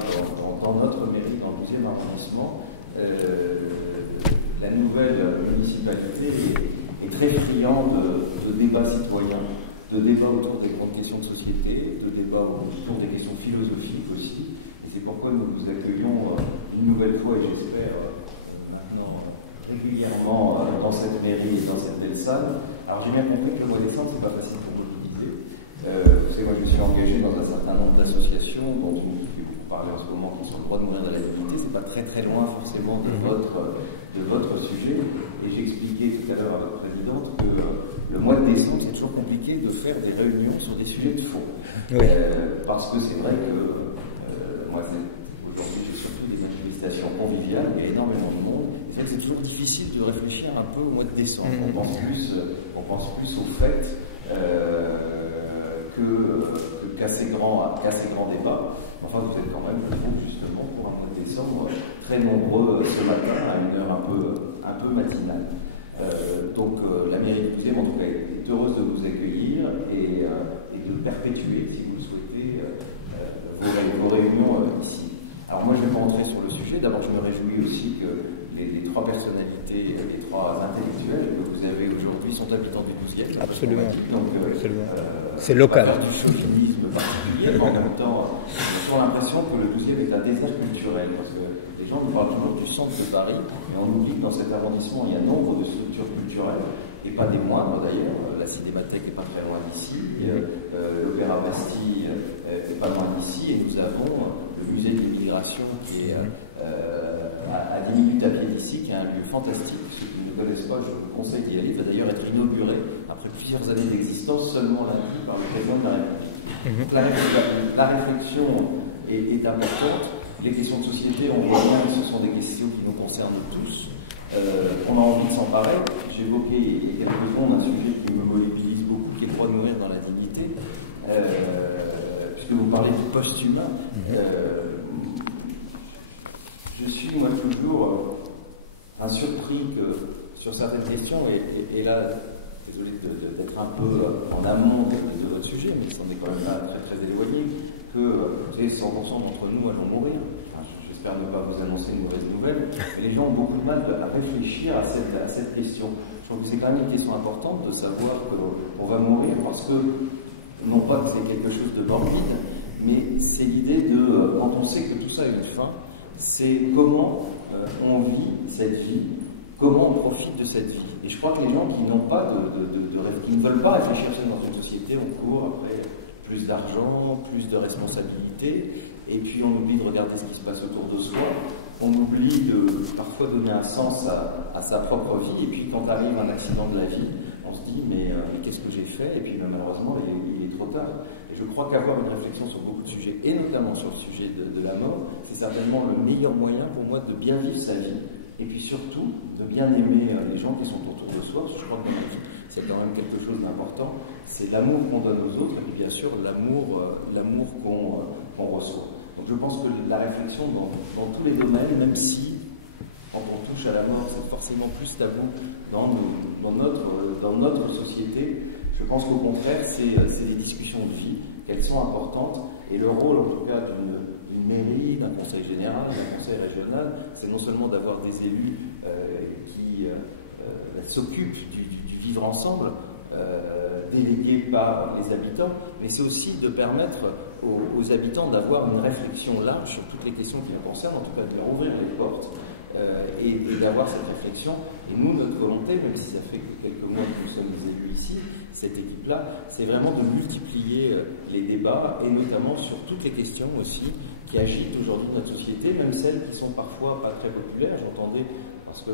débat dans notre mairie, dans le 12e arrondissement. La nouvelle municipalité est très friande de débats citoyens, de débats autour des grandes questions de société, de débats autour des questions philosophiques aussi. Et c'est pourquoi nous vous accueillons une nouvelle fois, et j'espère maintenant régulièrement dans cette mairie et dans cette belle salle. Alors j'ai bien compris que le mois de décembre, c'est pas facile pour vous de quitter. Vous savez, moi je me suis engagé dans un certain nombre d'associations dont vous parlez en ce moment qui sont le droit de mourir de la dignité. C'est pas très loin forcément de votre sujet. Et j'expliquais tout à l'heure à votre présidente que le mois de décembre, c'est toujours compliqué de faire des réunions sur des sujets de fond. Oui. Parce que c'est vrai que moi aujourd'hui je fais surtout des manifestations conviviales, il y a énormément de monde. C'est vrai que c'est toujours difficile de réfléchir un peu au mois de décembre. On pense plus aux fêtes qu'à ces grands débats. Enfin, vous êtes quand même, je trouve, justement, pour un mois de décembre, très nombreux ce matin, à une heure un peu matinale. Donc, la mairie du 12e, en tout cas, est heureuse de vous accueillir et de perpétuer, si vous le souhaitez, vos réunions ici. Alors, moi, je ne vais pas rentrer sur le sujet. D'abord, je me réjouis aussi que les trois personnalités, les trois intellectuels que vous avez aujourd'hui sont habitants du 12e. Absolument. Donc, c'est local. Pas faire du chauvinisme particulier, mais en même temps, j'ai l'impression que le 12e est un désert culturel, parce que les gens nous parlent toujours du centre de Paris, et on oublie que dans cet arrondissement, il y a nombre de structures culturelles, et pas des moindres d'ailleurs. La Cinémathèque n'est pas très loin d'ici, l'Opéra Bastille n'est pas loin d'ici, et nous avons le musée de l'immigration qui est à 10 minutes à pied d'ici, qui est un lieu fantastique. Ceux qui ne connaissent pas, je vous conseille d'y aller. Il va d'ailleurs être inauguré après plusieurs années d'existence, seulement lundi, par le président de la République. La réflexion est importante. Les questions de société, on voit bien que ce sont des questions qui nous concernent tous. On a envie de s'emparer. J'évoquais il y a quelques secondes un sujet qui me mobilise beaucoup, qui est le droit de mourir dans la dignité. Puisque vous parlez du post-humain, je suis, moi, toujours surpris que sur certaines questions, et là, désolé d'être un peu en amont de votre sujet, mais ça en est quand même pas très éloigné, que vous savez, 100% d'entre nous allons mourir. Enfin, j'espère ne pas vous annoncer une mauvaise nouvelle, mais les gens ont beaucoup de mal à réfléchir à cette question. Je trouve que c'est quand même une question importante de savoir qu'on va mourir, parce que, non pas que c'est quelque chose de morbide, mais c'est l'idée de, quand on sait que tout ça a une fin, c'est comment on vit cette vie, comment on profite de cette vie. Et je crois que les gens qui n'ont pas qui ne veulent pas réfléchir dans une société, on court après plus d'argent, plus de responsabilités, et puis on oublie de regarder ce qui se passe autour de soi, on oublie de parfois donner un sens à sa propre vie, et puis quand arrive un accident de la vie, on se dit mais qu'est-ce que j'ai fait? Et puis malheureusement il est trop tard. Et je crois qu'avoir une réflexion sur beaucoup de sujets, et notamment sur le sujet de la mort, c'est certainement le meilleur moyen pour moi de bien vivre sa vie, et puis surtout de bien aimer les gens qui sont autour de soi. Je crois que dans la vie, c'est quand même quelque chose d'important, c'est l'amour qu'on donne aux autres, et bien sûr l'amour qu'on reçoit. Donc je pense que la réflexion dans tous les domaines, même si quand on touche à la mort, c'est forcément plus tabou dans notre société. Je pense qu'au contraire, c'est des discussions de vie, qu'elles sont importantes, et le rôle, en tout cas, d'une mairie, d'un conseil général, d'un conseil régional, c'est non seulement d'avoir des élus qui s'occupent du vivre ensemble, délégués par les habitants, mais c'est aussi de permettre aux habitants d'avoir une réflexion large sur toutes les questions qui les concernent, en tout cas de leur ouvrir les portes, et d'avoir cette réflexion. Et nous, notre volonté, même si ça fait quelques mois que nous sommes les élus ici, cette équipe-là, c'est vraiment de multiplier les débats, et notamment sur toutes les questions aussi qui agitent aujourd'hui notre société, même celles qui sont parfois pas très populaires. J'entendais, parce que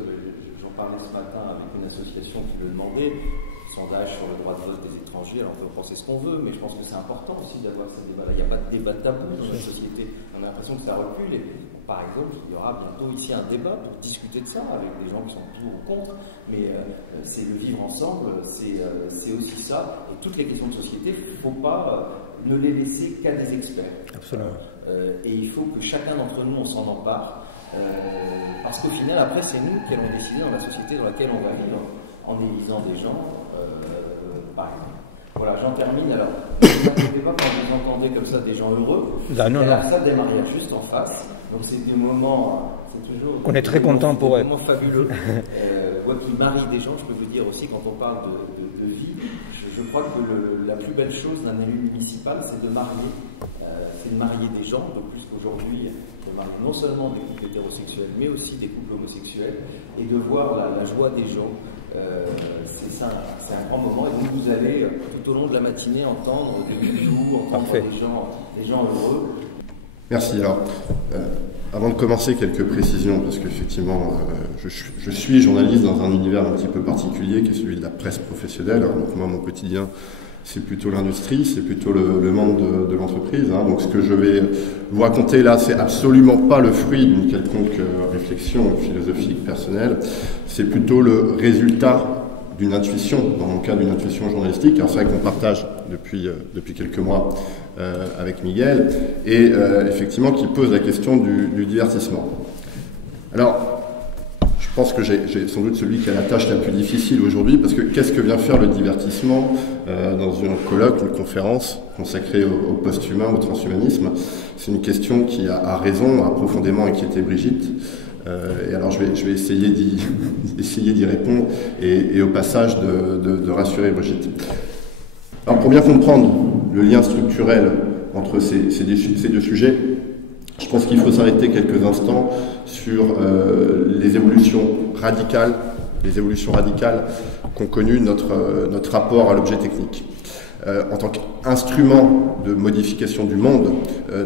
j'en parlais ce matin avec une association qui le demandait, sondage sur le droit de vote des étrangers. Alors on peut penser ce qu'on veut, mais je pense que c'est important aussi d'avoir ces débats-là. Il n'y a pas de débat tabou dans notre société. On a l'impression que ça recule. Et, par exemple, il y aura bientôt ici un débat pour discuter de ça avec des gens qui sont pour ou contre, mais c'est le vivre ensemble, c'est aussi ça. Et toutes les questions de société, il ne faut pas ne les laisser qu'à des experts. Absolument. Et il faut que chacun d'entre nous, on s'en empare, parce qu'au final, après, c'est nous qui allons décider dans la société dans laquelle on va vivre, en élisant des gens, par exemple. Voilà, j'en termine. Alors, ne vous inquiétez pas quand vous entendez comme ça des gens heureux. Ah, non, la salle des mariages juste en face. Donc c'est des moments, c'est toujours. On est très content pour eux. Des moments fabuleux. Moi qui marie des gens, je peux vous dire aussi quand on parle de vie, je crois que la plus belle chose d'un élu municipal, c'est de marier. C'est de marier des gens, donc plus qu'aujourd'hui, de marier non seulement des couples hétérosexuels, mais aussi des couples homosexuels, et de voir la joie des gens. C'est un grand moment, et donc vous allez tout au long de la matinée entendre des bisous, entendre des gens heureux. Merci. Alors, avant de commencer, quelques précisions, parce qu'effectivement, je suis journaliste dans un univers un petit peu particulier, qui est celui de la presse professionnelle. Alors, donc moi, mon quotidien, c'est plutôt l'industrie, c'est plutôt le monde de l'entreprise. Hein. Donc ce que je vais vous raconter là, c'est absolument pas le fruit d'une quelconque réflexion philosophique personnelle, c'est plutôt le résultat d'une intuition, dans mon cas d'une intuition journalistique. Alors c'est vrai qu'on partage depuis quelques mois avec Miguel, et effectivement qui pose la question du divertissement. Alors, je pense que j'ai sans doute celui qui a la tâche la plus difficile aujourd'hui, parce que qu'est-ce que vient faire le divertissement dans un colloque, une conférence consacrée au post-humain, au transhumanisme? C'est une question qui a raison, a profondément inquiété Brigitte. Et alors je vais essayer d'y répondre et au passage de rassurer Brigitte. Alors pour bien comprendre le lien structurel entre ces deux sujets, je pense qu'il faut s'arrêter quelques instants sur les évolutions radicales qu'ont connu notre rapport à l'objet technique. En tant qu'instrument de modification du monde,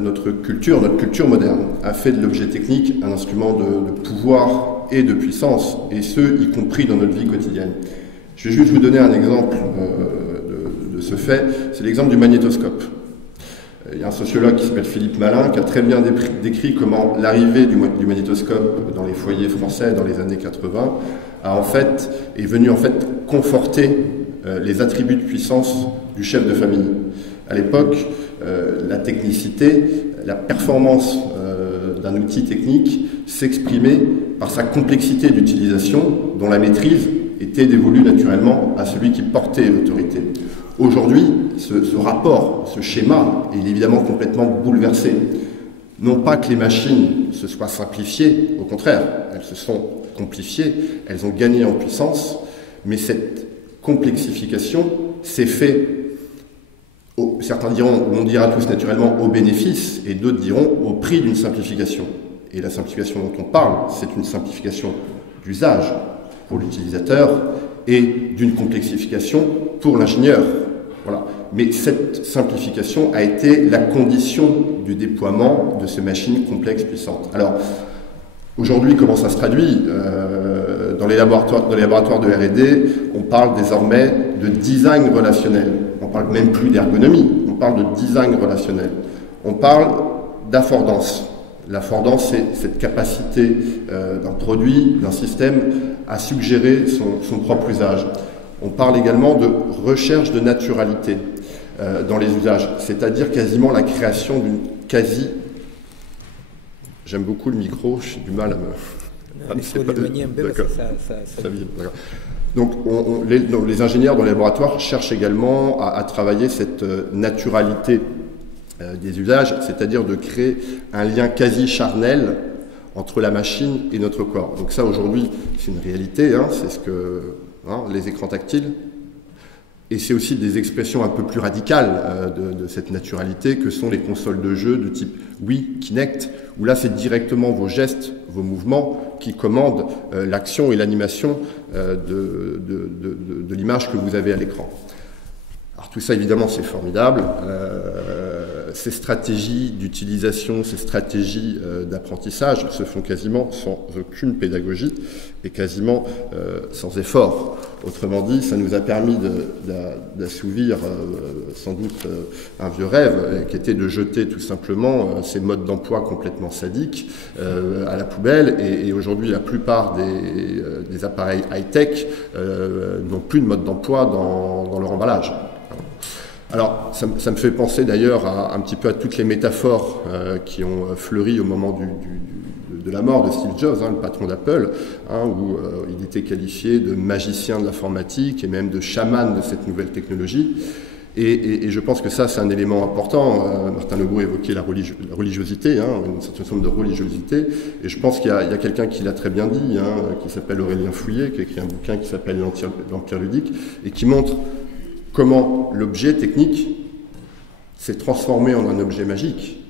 notre culture moderne a fait de l'objet technique un instrument de pouvoir et de puissance, et ce, y compris dans notre vie quotidienne. Je vais juste vous donner un exemple de ce fait, c'est l'exemple du magnétoscope. Il y a un sociologue qui s'appelle Philippe Malin qui a très bien décrit comment l'arrivée du magnétoscope dans les foyers français dans les années 80 est venue conforter les attributs de puissance du chef de famille. À l'époque, la technicité, la performance d'un outil technique s'exprimait par sa complexité d'utilisation, dont la maîtrise était dévolue naturellement à celui qui portait l'autorité. Aujourd'hui, ce rapport, ce schéma est évidemment complètement bouleversé. Non pas que les machines se soient simplifiées, au contraire, elles se sont complexifiées, elles ont gagné en puissance, mais cette complexification s'est faite, certains diront, ou on dira tous naturellement, au bénéfice, et d'autres diront au prix d'une simplification. Et la simplification dont on parle, c'est une simplification d'usage pour l'utilisateur et d'une complexification pour l'ingénieur. Voilà. Mais cette simplification a été la condition du déploiement de ces machines complexes puissantes. Alors, aujourd'hui, comment ça se traduit dans les laboratoires de R&D, on parle désormais de design relationnel. On ne parle même plus d'ergonomie, on parle de design relationnel. On parle d'affordance. L'affordance, c'est cette capacité d'un produit, d'un système, à suggérer son propre usage. On parle également de recherche de naturalité dans les usages, c'est-à-dire quasiment la création d'une quasi... J'aime beaucoup le micro, j'ai du mal à me... Il faut l'éloigner un peu parce que ça vise. Donc les ingénieurs dans les laboratoires cherchent également à travailler cette naturalité des usages, c'est-à-dire de créer un lien quasi charnel entre la machine et notre corps. Donc ça aujourd'hui c'est une réalité, hein, c'est ce que les écrans tactiles, et c'est aussi des expressions un peu plus radicales de cette naturalité que sont les consoles de jeux de type Wii, Kinect, où là c'est directement vos gestes, vos mouvements qui commandent l'action et l'animation de l'image que vous avez à l'écran. Alors tout ça évidemment c'est formidable, ces stratégies d'utilisation, ces stratégies d'apprentissage se font quasiment sans aucune pédagogie et quasiment sans effort. Autrement dit, ça nous a permis d'assouvir sans doute un vieux rêve qui était de jeter tout simplement ces modes d'emploi complètement sadiques à la poubelle, et aujourd'hui la plupart des appareils high-tech n'ont plus de mode d'emploi dans leur emballage. Alors, ça me fait penser d'ailleurs un petit peu à toutes les métaphores qui ont fleuri au moment de la mort de Steve Jobs, le patron d'Apple, où il était qualifié de magicien de l'informatique et même de chaman de cette nouvelle technologie. Et je pense que ça, c'est un élément important. Martin Legault évoquait la religiosité, hein, une certaine forme de religiosité. Et je pense qu'il y a quelqu'un qui l'a très bien dit, hein, qui s'appelle Aurélien Fouillet, qui a écrit un bouquin qui s'appelle L'Empire ludique, et qui montre comment l'objet technique s'est transformé en un objet magique.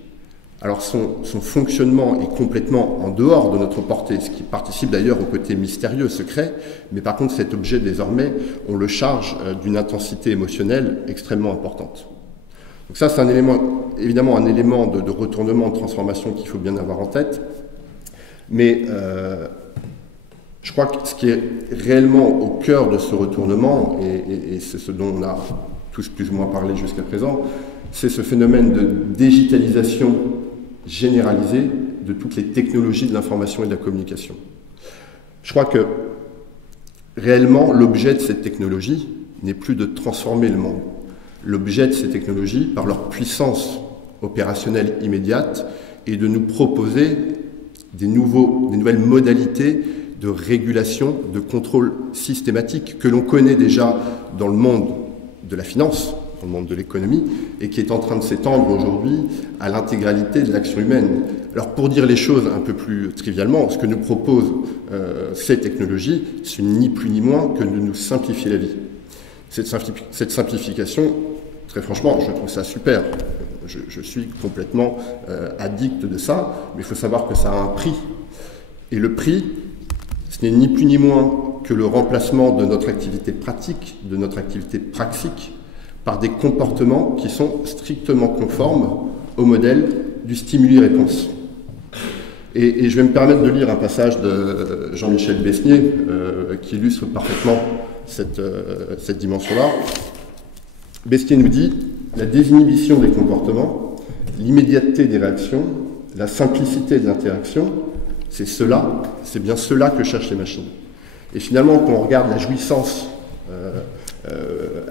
Alors son fonctionnement est complètement en dehors de notre portée, ce qui participe d'ailleurs au côté mystérieux, secret, mais par contre cet objet désormais, on le charge d'une intensité émotionnelle extrêmement importante. Donc ça c'est un élément, évidemment un élément de retournement, de transformation qu'il faut bien avoir en tête, mais je crois que ce qui est réellement au cœur de ce retournement, et c'est ce dont on a tous plus ou moins parlé jusqu'à présent, c'est ce phénomène de digitalisation généralisée de toutes les technologies de l'information et de la communication. Je crois que réellement l'objet de cette technologie n'est plus de transformer le monde. L'objet de ces technologies, par leur puissance opérationnelle immédiate, est de nous proposer des nouvelles modalités de régulation, de contrôle systématique que l'on connaît déjà dans le monde de la finance, dans le monde de l'économie, et qui est en train de s'étendre aujourd'hui à l'intégralité de l'action humaine. Alors pour dire les choses un peu plus trivialement, ce que nous proposent ces technologies, c'est ni plus ni moins que de nous simplifier la vie. Cette simplification, très franchement, je trouve ça super. Je suis complètement addict de ça, mais il faut savoir que ça a un prix. Et le prix, ce n'est ni plus ni moins que le remplacement de notre activité pratique, de notre activité praxique, par des comportements qui sont strictement conformes au modèle du stimuli-réponse. Et je vais me permettre de lire un passage de Jean-Michel Besnier qui illustre parfaitement cette dimension-là. Besnier nous dit « La désinhibition des comportements, l'immédiateté des réactions, la simplicité de l'interaction, c'est bien cela que cherchent les machines. » Et finalement, quand on regarde la jouissance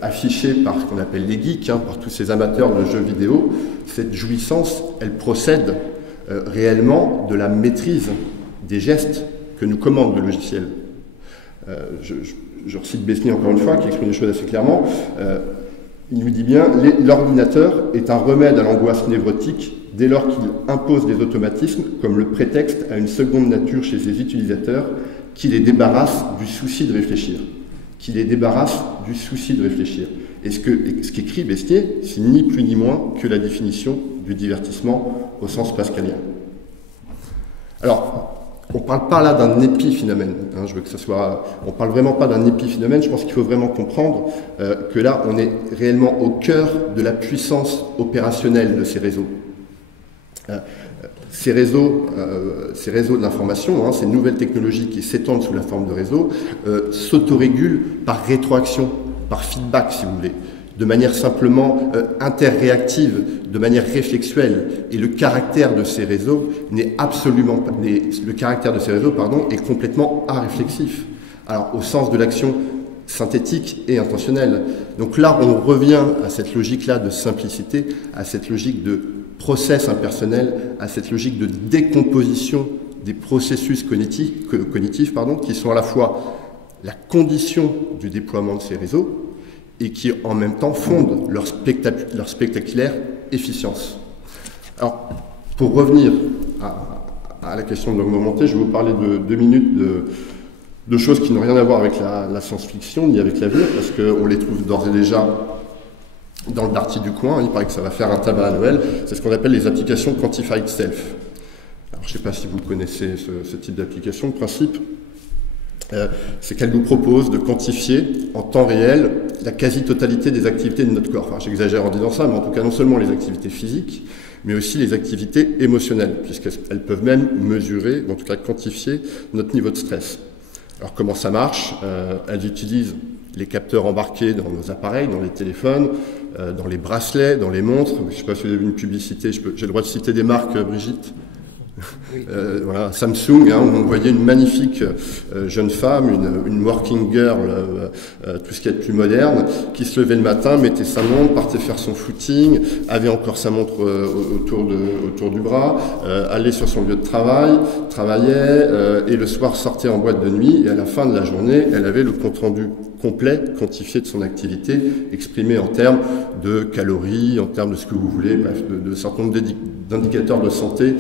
affichée par ce qu'on appelle les geeks, hein, par tous ces amateurs de jeux vidéo, cette jouissance, elle procède réellement de la maîtrise des gestes que nous commande le logiciel. Je recite Besnier encore une fois, qui exprime les choses assez clairement. Il nous dit bien « L'ordinateur est un remède à l'angoisse névrotique dès lors qu'il impose des automatismes comme le prétexte à une seconde nature chez ses utilisateurs qui les débarrasse du souci de réfléchir. » Qui les débarrasse du souci de réfléchir. Et ce qu'écrit Besnier, c'est ni plus ni moins que la définition du divertissement au sens pascalien. Alors, on ne parle pas là d'un épiphénomène, hein, je veux que ça soit... On ne parle vraiment pas d'un épiphénomène, je pense qu'il faut vraiment comprendre que là, on est réellement au cœur de la puissance opérationnelle de ces réseaux. Ces réseaux de l'information, hein, ces nouvelles technologies qui s'étendent sous la forme de réseaux, s'autorégulent par rétroaction, par feedback si vous voulez, de manière simplement interréactive, de manière réflexuelle. Et le caractère de ces réseaux n'est absolument pas... Le caractère de ces réseaux, pardon, est complètement aréflexif. Alors au sens de l'action synthétique et intentionnelle. Donc là, on revient à cette logique-là de simplicité, à cette logique de process impersonnel, à cette logique de décomposition des processus cognitifs qui sont à la fois la condition du déploiement de ces réseaux et qui en même temps fondent leur spectaculaire efficience. Alors, pour revenir à la question de langue augmentée, je vais vous parler de 2 minutes de choses qui n'ont rien à voir avec la science-fiction ni avec l'avenir, parce qu'on les trouve d'ores et déjà dans le Darty du coin. Il paraît que ça va faire un tabac à Noël. C'est ce qu'on appelle les applications Quantified Self. Alors, je ne sais pas si vous connaissez ce type d'application. Le principe, c'est qu'elle nous propose de quantifier en temps réel la quasi-totalité des activités de notre corps. Enfin, j'exagère en disant ça, mais en tout cas non seulement les activités physiques, mais aussi les activités émotionnelles, puisqu'elles peuvent même mesurer, en tout cas quantifier, notre niveau de stress. Alors comment ça marche? Elles utilisent les capteurs embarqués dans nos appareils, dans les téléphones, dans les bracelets, dans les montres. Je ne sais pas si vous avez vu une publicité, j'ai le droit de citer des marques, Brigitte? Oui. Voilà, Samsung, hein, on voyait une magnifique jeune femme, une working girl, tout ce qui est plus moderne, qui se levait le matin, mettait sa montre, partait faire son footing, avait encore sa montre autour du bras, allait sur son lieu de travail, travaillait, et le soir sortait en boîte de nuit, et à la fin de la journée, elle avait le compte-rendu complet, quantifié de son activité, exprimé en termes de calories, en termes de ce que vous voulez, bref, de certain nombre d'indicateurs de santé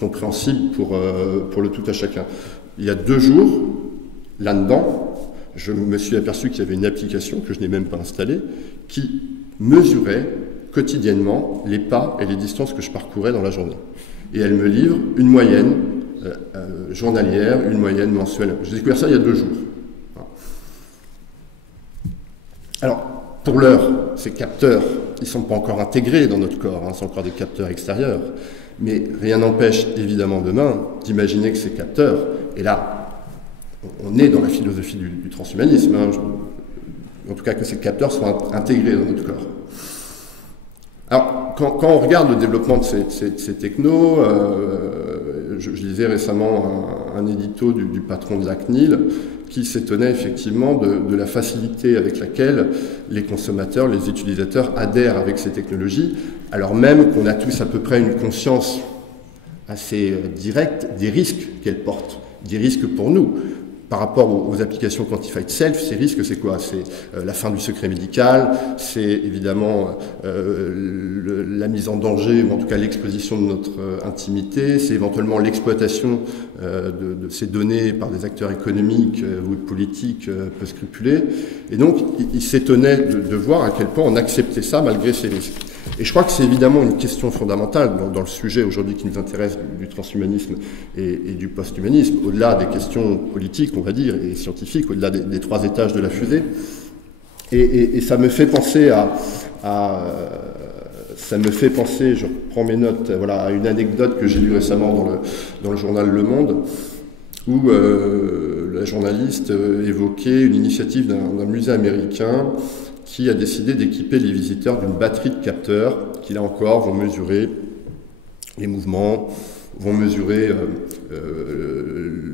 compréhensibles pour le tout à chacun. Il y a 2 jours, là-dedans, je me suis aperçu qu'il y avait une application que je n'ai même pas installée qui mesurait quotidiennement les pas et les distances que je parcourais dans la journée. Et elle me livre une moyenne journalière, une moyenne mensuelle. J'ai découvert ça il y a 2 jours. Alors, pour l'heure, ces capteurs, ils ne sont pas encore intégrés dans notre corps, hein, c'est encore des capteurs extérieurs. Mais rien n'empêche, évidemment, demain, d'imaginer que ces capteurs, et là, on est dans la philosophie du transhumanisme, hein, en tout cas que ces capteurs soient intégrés dans notre corps. Alors, quand on regarde le développement de ces technos, je lisais récemment un édito du patron de la CNIL qui s'étonnait effectivement de la facilité avec laquelle les consommateurs, les utilisateurs adhèrent avec ces technologies, alors même qu'on a tous à peu près une conscience assez directe des risques qu'elles portent, des risques pour nous. Par rapport aux applications Quantified Self, ces risques, c'est quoi? C'est la fin du secret médical, c'est évidemment la mise en danger, ou en tout cas l'exposition de notre intimité, c'est éventuellement l'exploitation de ces données par des acteurs économiques ou politiques peu scrupuleux. Et donc, il s'étonnait de voir à quel point on acceptait ça malgré ces risques. Et je crois que c'est évidemment une question fondamentale dans le sujet aujourd'hui qui nous intéresse du transhumanisme et du posthumanisme, au-delà des questions politiques, on va dire, et scientifiques, au-delà des 3 étages de la fusée. Et ça me fait penser ça me fait penser, je reprends mes notes, voilà, à une anecdote que j'ai lue récemment dans le journal Le Monde, où la journaliste évoquait une initiative d'un musée américain qui a décidé d'équiper les visiteurs d'une batterie de capteurs qui, là encore, vont mesurer les mouvements, vont mesurer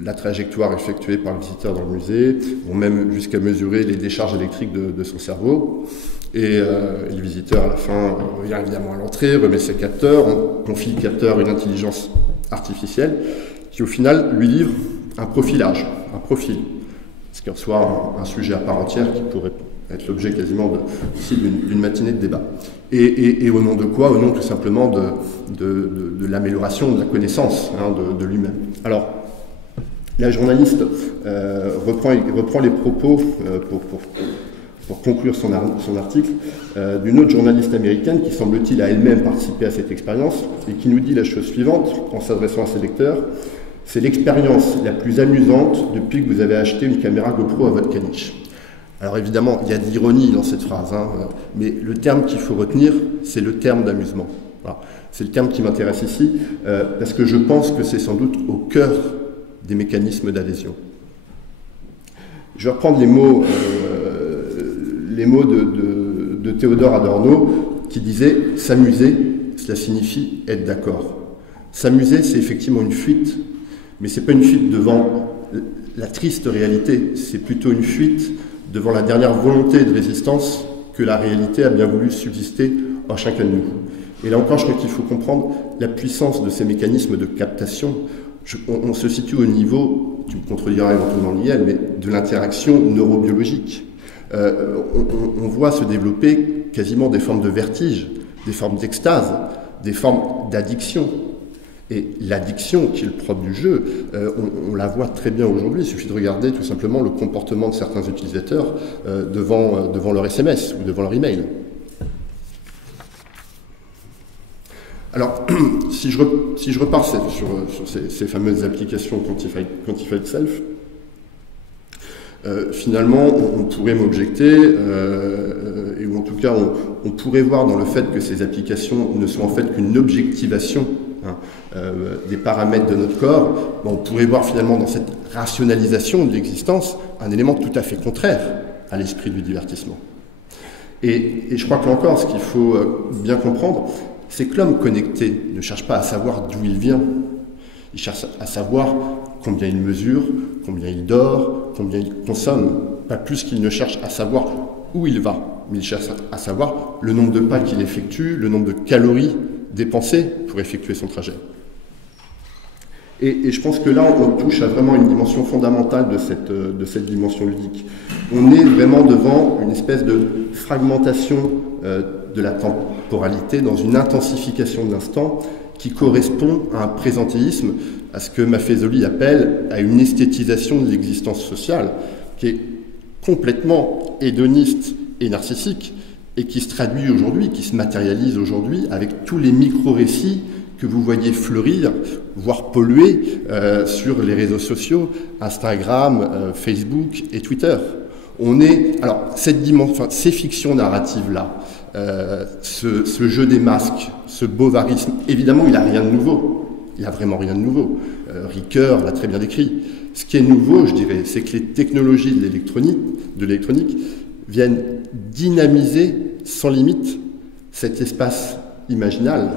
la trajectoire effectuée par le visiteur dans le musée, vont même jusqu'à mesurer les décharges électriques de son cerveau. Et le visiteur, à la fin, revient évidemment à l'entrée, remet ses capteurs, on confie le capteur à une intelligence artificielle qui, au final, lui livre un profilage, un profil, ce qui en soit un sujet à part entière qui pourrait être l'objet quasiment d'une matinée de débat. Et au nom de quoi? Au nom tout simplement de l'amélioration de la connaissance, hein, de lui-même. Alors, la journaliste reprend les propos pour conclure son article d'une autre journaliste américaine qui, semble-t-il, a elle-même participé à cette expérience et qui nous dit la chose suivante en s'adressant à ses lecteurs: c'est l'expérience la plus amusante depuis que vous avez acheté une caméra GoPro à votre caniche. Alors évidemment, il y a de l'ironie dans cette phrase, hein, mais le terme qu'il faut retenir, c'est le terme d'amusement. Voilà. C'est le terme qui m'intéresse ici, parce que je pense que c'est sans doute au cœur des mécanismes d'adhésion. Je vais reprendre les mots de Théodore Adorno, qui disait « S'amuser, cela signifie être d'accord ». S'amuser, c'est effectivement une fuite, mais ce n'est pas une fuite devant la triste réalité, c'est plutôt une fuite devant la dernière volonté de résistance que la réalité a bien voulu subsister en chacun de nous. Et là encore, je crois qu'il faut comprendre la puissance de ces mécanismes de captation. On se situe au niveau, tu me contrediras éventuellement Liel, mais de l'interaction neurobiologique. On voit se développer quasiment des formes de vertige, des formes d'extase, des formes d'addiction. Et l'addiction, qui est le propre du jeu, on la voit très bien aujourd'hui. Il suffit de regarder tout simplement le comportement de certains utilisateurs devant leur SMS ou devant leur email. Alors, si je repars sur ces fameuses applications Quantified Self, finalement, on pourrait m'objecter, ou en tout cas, on pourrait voir dans le fait que ces applications ne sont en fait qu'une objectivation des paramètres de notre corps, on pourrait voir finalement dans cette rationalisation de l'existence un élément tout à fait contraire à l'esprit du divertissement. Et je crois que là encore, ce qu'il faut bien comprendre, c'est que l'homme connecté ne cherche pas à savoir d'où il vient, il cherche à savoir combien il mesure, combien il dort, combien il consomme, pas plus qu'il ne cherche à savoir où il va, mais il cherche à savoir le nombre de pas qu'il effectue, le nombre de calories dépensées pour effectuer son trajet. Et je pense que là, on touche à vraiment une dimension fondamentale de cette dimension ludique. On est vraiment devant une espèce de fragmentation de la temporalité dans une intensification de l'instant qui correspond à un présentéisme, à ce que Maffezoli appelle à une esthétisation de l'existence sociale, qui est complètement hédoniste et narcissique, et qui se traduit aujourd'hui, qui se matérialise aujourd'hui avec tous les micro-récits que vous voyez fleurir, voire polluer sur les réseaux sociaux, Instagram, Facebook et Twitter. On est, alors, cette dimension, ces fictions narratives-là, ce jeu des masques, ce bovarisme, évidemment, il n'a rien de nouveau. Il n'a vraiment rien de nouveau. Ricoeur l'a très bien décrit. Ce qui est nouveau, je dirais, c'est que les technologies de l'électronique viennent dynamiser sans limite cet espace imaginal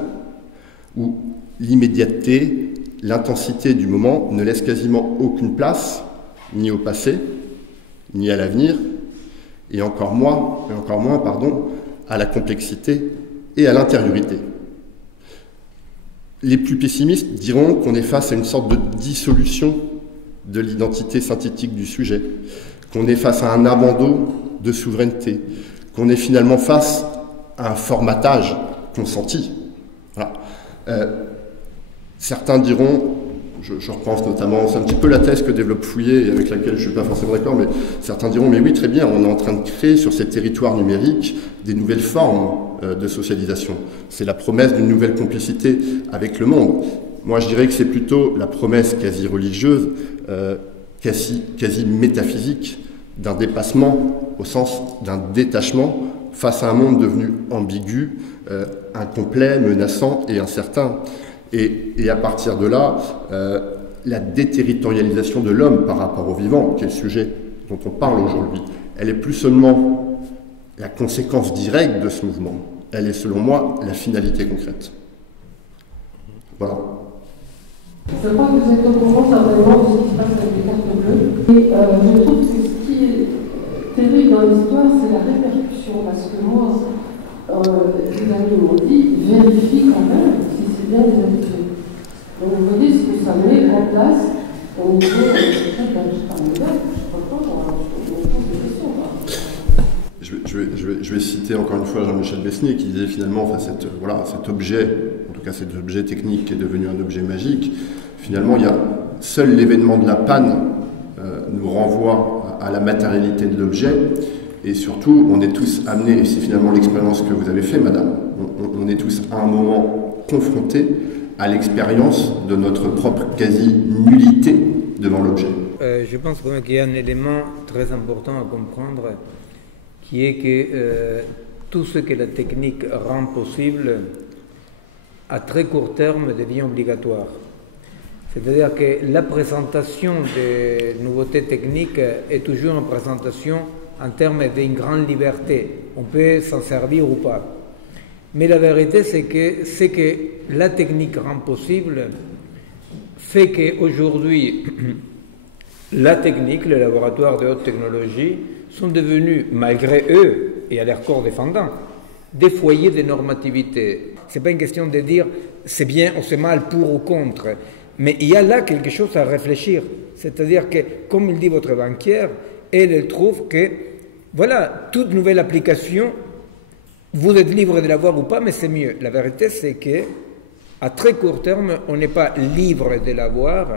où l'immédiateté, l'intensité du moment ne laisse quasiment aucune place, ni au passé, ni à l'avenir, et encore moins, à la complexité et à l'intériorité. Les plus pessimistes diront qu'on est face à une sorte de dissolution de l'identité synthétique du sujet, qu'on est face à un abandon de souveraineté, qu'on est finalement face à un formatage consenti. Voilà. Certains diront, je repense notamment, c'est un petit peu la thèse que développe Fouillé et avec laquelle je ne suis pas forcément d'accord, mais certains diront, mais oui, très bien, on est en train de créer sur ces territoires numériques des nouvelles formes de socialisation. C'est la promesse d'une nouvelle complicité avec le monde. Moi, je dirais que c'est plutôt la promesse quasi religieuse, quasi métaphysique, d'un dépassement au sens d'un détachement face à un monde devenu ambigu, incomplet, menaçant et incertain. Et à partir de là, la déterritorialisation de l'homme par rapport au vivant, qui est le sujet dont on parle aujourd'hui, elle est plus seulement la conséquence directe de ce mouvement, elle est selon moi la finalité concrète. Voilà. Je crois que vous êtes au courant certainement de ce qui se passe avec les cartes bleues. Et je trouve que ce qui est terrible dans l'histoire, c'est la répercussion. Parce que moi, les amis m'ont dit, vérifie quand même si c'est bien des habitués. Donc vous voyez ce que ça met en place au niveau de je vais citer encore une fois Jean-Michel Besnier qui disait finalement, enfin, cet objet, en tout cas cet objet technique qui est devenu un objet magique, finalement, seul l'événement de la panne nous renvoie à la matérialité de l'objet, et surtout, on est tous amenés, et c'est finalement l'expérience que vous avez fait, madame, on est tous à un moment confrontés à l'expérience de notre propre quasi-nullité devant l'objet. Je pense quand même qu'il y a un élément très important à comprendre, qui est que tout ce que la technique rend possible, à très court terme, devient obligatoire. C'est-à-dire que la présentation des nouveautés techniques est toujours une présentation en termes d'une grande liberté. On peut s'en servir ou pas. Mais la vérité, c'est que ce que la technique rend possible fait qu'aujourd'hui, la technique, les laboratoires de haute technologie, sont devenus, malgré eux et à leur corps défendant, des foyers de normativité. Ce n'est pas une question de dire c'est bien ou c'est mal, pour ou contre, mais il y a là quelque chose à réfléchir. C'est-à-dire que, comme il dit votre banquière, elle trouve que, voilà, toute nouvelle application, vous êtes libre de l'avoir ou pas, mais c'est mieux. La vérité, c'est que à très court terme, on n'est pas libre de l'avoir.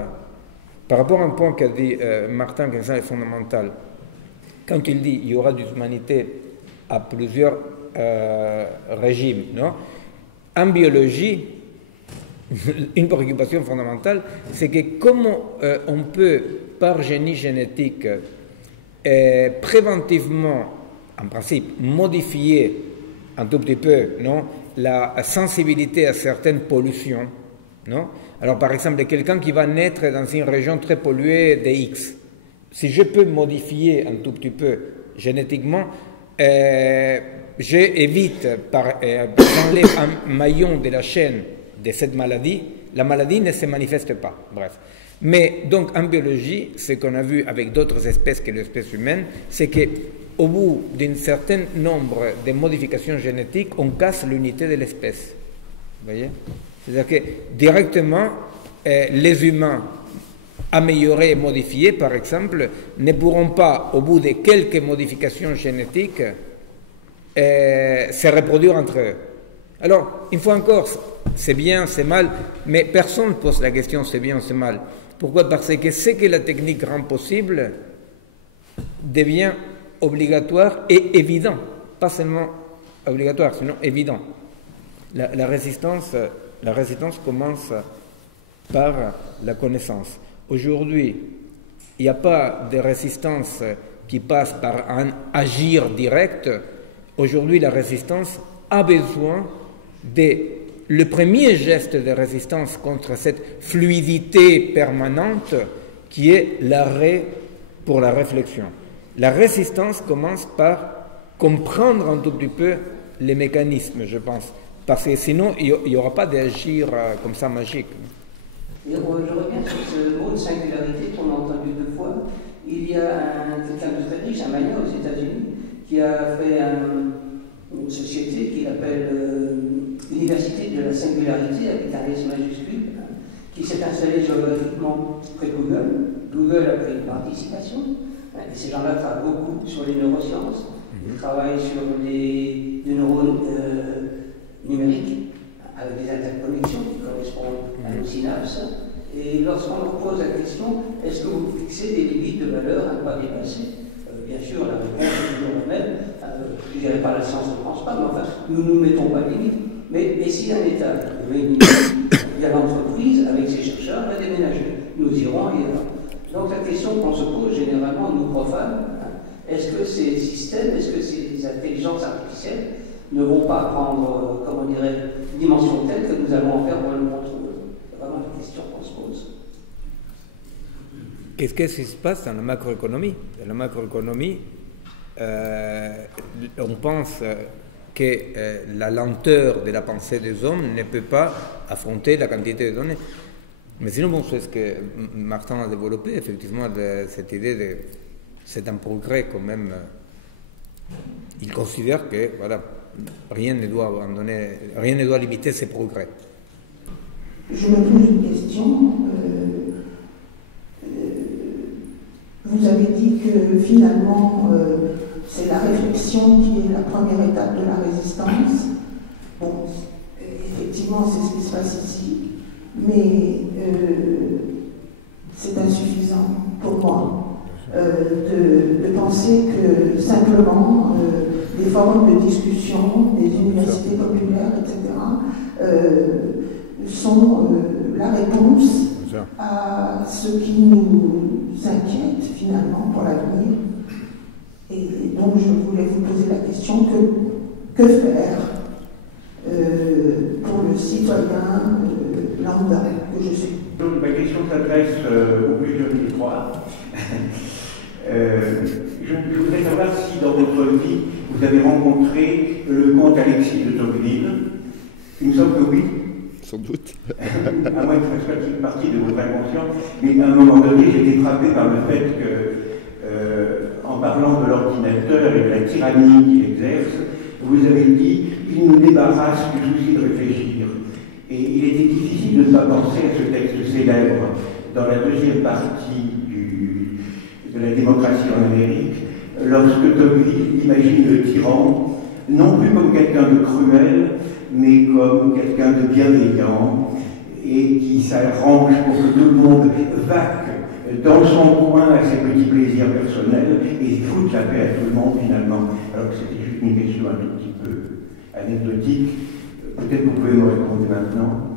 Par rapport à un point qu'a dit Martin, qui est fondamental, quand il dit qu'il y aura des humanités à plusieurs régimes, non? En biologie, une préoccupation fondamentale, c'est que comment on peut, par génie génétique, préventivement, en principe, modifier un tout petit peu, non, la sensibilité à certaines pollutions, non? Alors, par exemple, quelqu'un qui va naître dans une région très polluée de X, si je peux modifier un tout petit peu génétiquement, j'évite, j'enlève un maillon de la chaîne de cette maladie, la maladie ne se manifeste pas. Bref. Mais donc en biologie, ce qu'on a vu avec d'autres espèces que l'espèce humaine, c'est qu'au bout d'un certain nombre de modifications génétiques, on casse l'unité de l'espèce. Vous voyez? C'est-à-dire que directement, les humains améliorés et modifiés, par exemple, ne pourront pas, au bout de quelques modifications génétiques, se reproduire entre eux. Alors, une fois encore, c'est bien, c'est mal, mais personne ne pose la question c'est bien ou c'est mal. Pourquoi? Parce que ce que la technique rend possible devient obligatoire et évident. Pas seulement obligatoire, sinon évident. La résistance commence par la connaissance. Aujourd'hui, il n'y a pas de résistance qui passe par un agir direct. Aujourd'hui, la résistance a besoin le premier geste de résistance contre cette fluidité permanente qui est l'arrêt pour la réflexion. La résistance commence par comprendre un tout petit peu les mécanismes, je pense, parce que sinon il n'y aura pas d'agir comme ça magique. Et je reviens sur ce mot de singularité qu'on a entendu deux fois. Il y a quelqu'un de très riche, un magnat aux États-Unis, qui a fait une société qu'il appelle l'Université de la Singularité, avec un S majuscule, qui s'est installée géographiquement près de Google. Google a pris une participation, et ces gens-là travaillent beaucoup sur les neurosciences. Ils travaillent sur des neurones numériques, avec des interconnexions qui correspondent à nos synapses. Et lorsqu'on leur pose la question, est-ce que vous fixez des limites de valeur à ne pas dépasser? Bien sûr, la réponse est toujours la même. Je ne dirais pas la science ne pense pas, mais enfin, nous ne nous mettons pas de limites. Mais si un État réunit l'entreprise avec ses chercheurs, va déménager. Nous irons ailleurs. Donc la question qu'on se pose généralement, nous profanes, est-ce que ces systèmes, est-ce que ces intelligences artificielles ne vont pas prendre, comment on dirait, une dimension telle que nous allons en faire le contrôle? C'est vraiment la question qu'on se pose. Qu'est-ce qui se passe dans la macroéconomie? Dans la macroéconomie, on pense que la lenteur de la pensée des hommes ne peut pas affronter la quantité de données. Mais sinon, bon, c'est ce que Martin a développé, effectivement, cette idée de c'est un progrès quand même. Il considère que voilà, rien ne doit abandonner, rien ne doit limiter ces progrès. Je me pose une question. Vous avez dit que finalement, c'est la réflexion qui est la première étape de la résistance. Bon, effectivement, c'est ce qui se passe ici, mais c'est insuffisant pour moi de penser que simplement des forums de discussion, des universités populaires, etc., sont la réponse à ce qui nous inquiète finalement pour l'avenir. Et donc je voulais vous poser la question, que faire pour le citoyen lambda que je suis? Donc ma question s'adresse aux plus jeunes des trois. Je voudrais savoir si dans votre vie vous avez rencontré le comte Alexis de Tocqueville. Il me semble que oui. Sans doute. À moins que ce soit une partie de votre inconscient, mais à un moment donné, j'ai été frappé par le fait que, en parlant de l'ordinateur et de la tyrannie qu'il exerce, vous avez dit qu'il nous débarrasse du souci de réfléchir. Et il était difficile de ne pas penser à ce texte célèbre dans la deuxième partie de la démocratie en Amérique, lorsque Tocqueville imagine le tyran non plus comme quelqu'un de cruel, mais comme quelqu'un de bienveillant et qui s'arrange pour que tout le monde vaque dans son coin à ses petits plaisirs personnels et foute la paix à tout le monde finalement. Alors que c'était juste une question un tout petit peu anecdotique. Peut-être vous pouvez me répondre maintenant.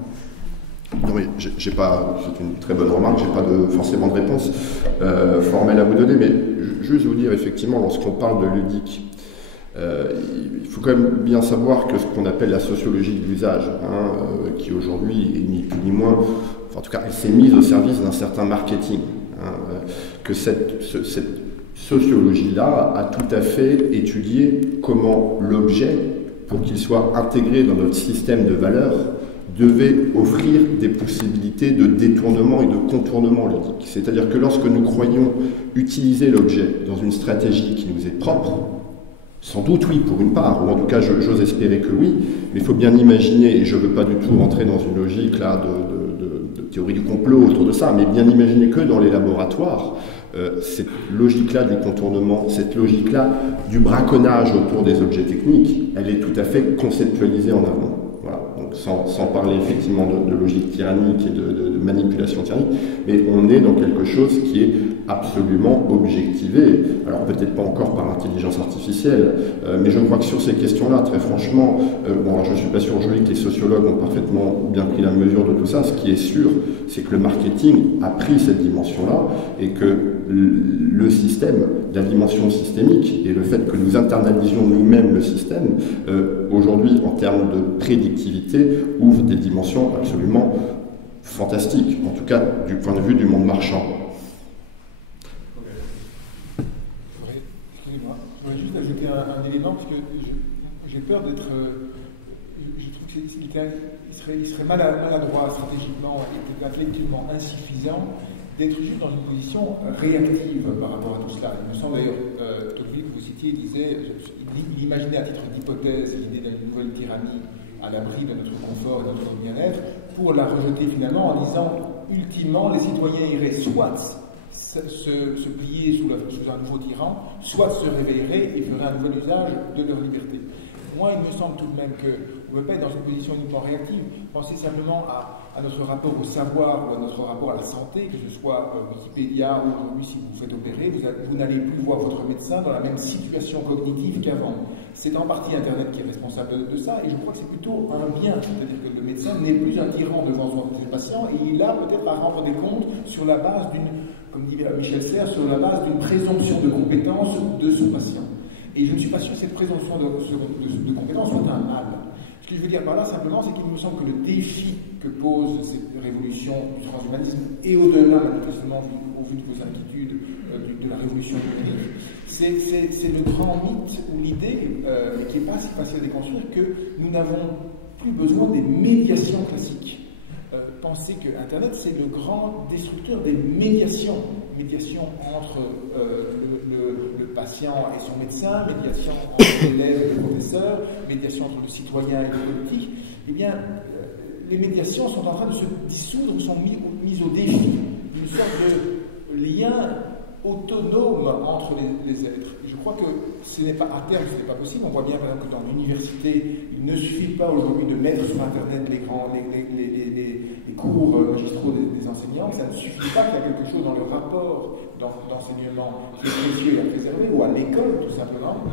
Non, mais j'ai pas, c'est une très bonne remarque, j'ai pas forcément de réponse formelle à vous donner, mais juste vous dire effectivement, lorsqu'on parle de ludique, il faut quand même bien savoir que ce qu'on appelle la sociologie de l'usage, qui aujourd'hui est ni plus ni moins, enfin, en tout cas elle s'est mise au service d'un certain marketing, que cette sociologie-là a tout à fait étudié comment l'objet, pour qu'il soit intégré dans notre système de valeurs, devait offrir des possibilités de détournement et de contournement ludique. C'est-à-dire que lorsque nous croyons utiliser l'objet dans une stratégie qui nous est propre, sans doute oui pour une part, ou en tout cas j'ose espérer que oui, mais il faut bien imaginer, et je ne veux pas du tout rentrer dans une logique là de théories du complot autour de ça, mais bien imaginer que dans les laboratoires, cette logique-là du contournement, cette logique-là du braconnage autour des objets techniques, elle est tout à fait conceptualisée en amont. Voilà. Donc sans parler effectivement de logique tyrannique et de manipulation tyrannique, mais on est dans quelque chose qui est absolument objectivé. Alors peut-être pas encore par l'intelligence artificielle, mais je crois que sur ces questions-là, très franchement, bon, alors je ne suis pas sûr aujourd'hui que les sociologues ont parfaitement bien pris la mesure de tout ça. Ce qui est sûr, c'est que le marketing a pris cette dimension-là et que le système, la dimension systémique et le fait que nous internalisions nous-mêmes le système, aujourd'hui en termes de prédictivité, ouvre des dimensions absolument fantastiques, en tout cas du point de vue du monde marchand. Excusez-moi, je voudrais juste ajouter un élément, parce que j'ai peur d'être... je trouve qu'il serait maladroit stratégiquement et intellectuellement insuffisant d'être juste dans une position réactive par rapport à tout cela. Il me semble d'ailleurs, Tocqueville, que vous citiez, il imaginait à titre d'hypothèse l'idée d'une nouvelle tyrannie à l'abri de notre confort et de notre bien-être, pour la rejeter finalement en disant, ultimement, les citoyens iraient soit se plier sous un nouveau tyran, soit se réveilleraient et feraient un nouvel usage de leur liberté. Moi, il me semble tout de même qu'on ne peut pas être dans une position uniquement réactive. Pensez simplement à notre rapport au savoir ou à notre rapport à la santé, que ce soit Wikipédia ou aujourd'hui, si vous vous faites opérer, vous n'allez plus voir votre médecin dans la même situation cognitive qu'avant. C'est en partie Internet qui est responsable de ça, et je crois que c'est plutôt un bien. C'est-à-dire que le médecin n'est plus un tyran devant son patient, et il a peut-être à rendre des comptes sur la base d'une, comme dit Michel Serres, sur la base d'une présomption de compétence de son patient. Et je ne suis pas sûr que cette présomption de compétence soit un mal. Ce que je veux dire par là, simplement, c'est qu'il me semble que le défi que pose cette révolution du transhumanisme, et au-delà, manifestement, au vu de vos inquiétudes, de la révolution numérique, c'est le grand mythe ou l'idée, qui n'est pas si facile à déconstruire, que nous n'avons plus besoin des médiations classiques. Pensez que Internet, c'est le grand destructeur des médiations. Médiation entre le patient et son médecin, médiation entre l'élève et le professeur, médiation entre le citoyen et le politique. Eh bien, les médiations sont en train de se dissoudre, sont mises au défi. Une sorte de lien autonome entre les êtres. Et je crois que ce n'est pas, à terme, ce n'est pas possible. On voit bien, par exemple, que dans l'université, il ne suffit pas aujourd'hui de mettre sur Internet les cours magistraux des enseignants. Ça ne suffit pas qu'il y a quelque chose dans le rapport d'enseignement qui est précieux et à préserver, ou à l'école, tout simplement.